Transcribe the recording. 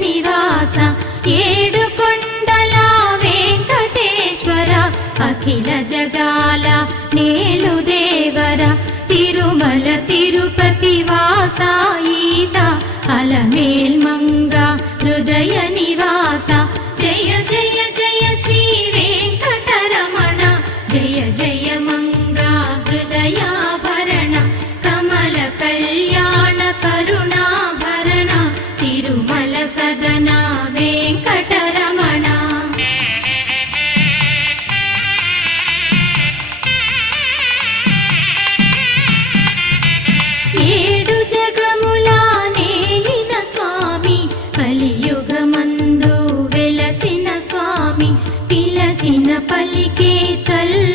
నివాస ఏడు కొండల వెంకటేశ్వర అఖిల జగాల నేలు దేవర తిరుమల తిరుపతి వాస ఈస అలమేల్ మంగ హృదయ నివాస జయ జయ జయ శ్రీ వెంకటరమణ జయ జయ మంగ హృదయాభరణ కమల కళ్యాణ కరుణాభరణ తిరుమల సదన వెంకటరమణ ఏడు జగముల నేలిన స్వామి కలియుగమందు వెలసిన స్వామి పిలచిన పలికే చల్ల